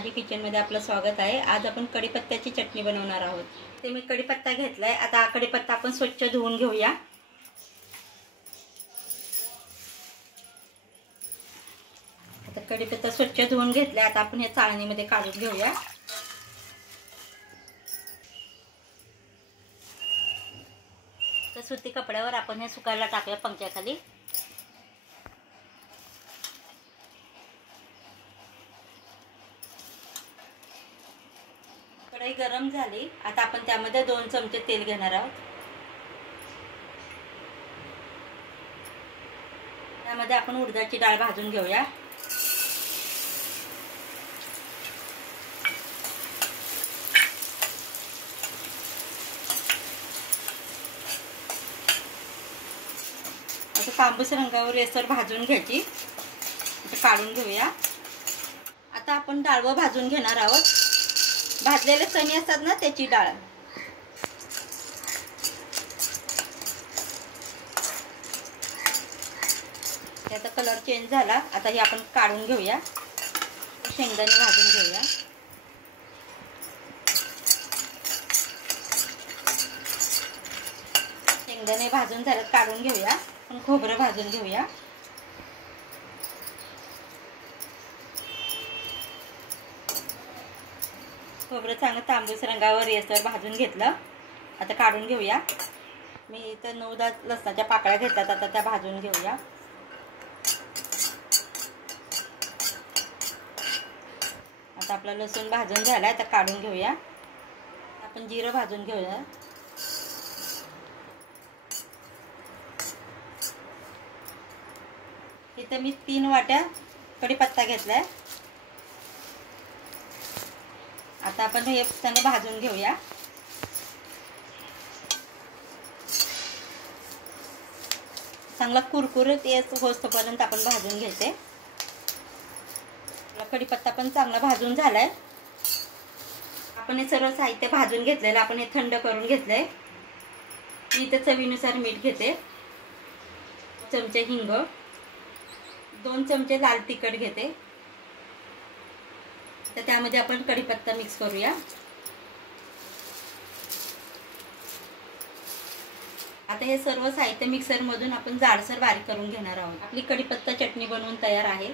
राजी किचनमध्ये आपलं स्वागत आहे। आज आपण कढीपत्त्याची चटणी बनवणार आहोत। ते मी कढीपत्ता घेतलाय। आता कढीपत्ता आपण स्वच्छ धुवून घेऊया। आता कढीपत्ता स्वच्छ धुवून घेतलाय। आता आपण हे चाळणीमध्ये काढून घेऊया। तर सुती कपड्यावर आपण हे सुकायला टाकूया पंख्याखाली। कढई गरम झाली। आता आपण त्यामध्ये 2 चमचे तेल घेणार आहोत। त्यामध्ये आपण उडदाची डाळ भाजून घेऊया। आता तांबूस रंगावर येसर भाजून घ्यायची। आता काढून घेऊया। आता आपण डाळ भाजून घेणार आहोत। भाजलेले चणे असतात ना, त्याची डाळ। त्याचा कलर चेंज झाला। आता हे आपण काढून घेऊया। शेंगदाणे भाजून घेऊया। शेंगदाणे भाजून झाले, काढून घेऊया। आपण खोबरं भाजून घेऊया। खोबरं चांगलं तांबूस रंगावर येसर भाजून घेतलं। आता काढून घेऊया। मी इथं 9-10 लसणाच्या पाकळ्या घेतल्यात। आता त्या भाजून घेऊया। आता आपला लसूण भाजून झालाय। आता काढून घेऊया। आपण जिरं भाजून घेऊया। इथं मी 3 वाट्या कढीपत्ता घेतलाय। आता आपण हे चांगलं भाजून घेऊया। चांगला कुरकुरीत होईपर्यंत आपण भाजून घ्यायचे। कढीपत्ता पण चांगला भाजून झालाय। आपण हे सर्व साहित्य भाजून घेतलेलं आपण हे थंड करून घेतलंय। मी इथे चवीनुसार मीठ घेते, 2 चमचे हिंग, 2 चमचे लाल तिखट घेते। तर त्यामध्ये आपण कढीपत्ता मिक्स करूया। आता हे सर्व साहित्य मिक्सर मधून आपण जाडसर बारीक करून घेणार आहोत। आपली कढीपत्ता चटणी बनवून तयार आहे।